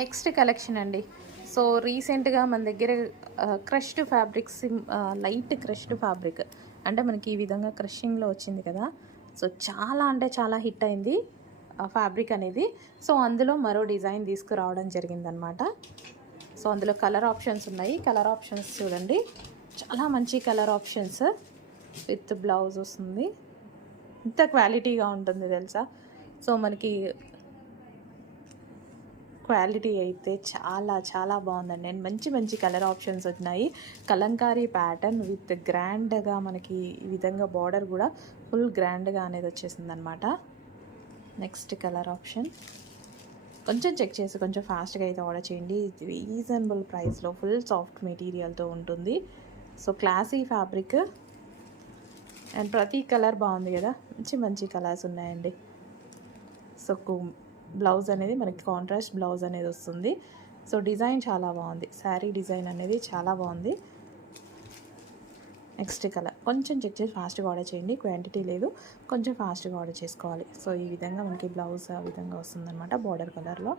Next collection అండి. So రీసెంట్గా మన దగ్గర crushed fabrics, light crushed fabric అంటే మనకి ఈ విధంగా క్రషింగ్లో వచ్చింది కదా. సో చాలా అంటే చాలా హిట్ అయింది ఫ్యాబ్రిక్ అనేది. సో అందులో మరో డిజైన్ తీసుకురావడం జరిగిందనమాట. సో అందులో కలర్ ఆప్షన్స్ ఉన్నాయి. కలర్ ఆప్షన్స్ చూడండి, చాలా మంచి కలర్ ఆప్షన్స్. విత్ బ్లౌజ్ వస్తుంది. ఇంత క్వాలిటీగా ఉంటుంది తెలుసా. సో మనకి క్వాలిటీ అయితే చాలా చాలా బాగుందండి. అండ్ మంచి మంచి కలర్ ఆప్షన్స్ వచ్చినాయి. కలంకారీ ప్యాటర్న్ విత్ గ్రాండ్గా మనకి ఈ విధంగా బార్డర్ కూడా ఫుల్ గ్రాండ్గా అనేది వచ్చేసింది అనమాట. నెక్స్ట్ కలర్ ఆప్షన్ కొంచెం చెక్ చేసి కొంచెం ఫాస్ట్గా అయితే ఆర్డర్ చేయండి. రీజనబుల్ ప్రైస్లో ఫుల్ సాఫ్ట్ మెటీరియల్తో ఉంటుంది. సో క్లాసీ ఫ్యాబ్రిక్ అండ్ ప్రతి కలర్ బాగుంది కదా, మంచి మంచి కలర్స్ ఉన్నాయండి. సో బ్లౌజ్ అనేది మనకి కాంట్రాస్ట్ బ్లౌజ్ అనేది వస్తుంది. సో డిజైన్ చాలా బాగుంది. శారీ డిజైన్ అనేది చాలా బాగుంది. నెక్స్ట్ కలర్ కొంచెం చెక్ చేసి ఫాస్ట్గా ఆర్డర్ చేయండి. క్వాంటిటీ లేదు, కొంచెం ఫాస్ట్గా ఆర్డర్ చేసుకోవాలి. సో ఈ విధంగా మనకి బ్లౌజ్ ఆ విధంగా వస్తుందన్నమాట బార్డర్ కలర్లో.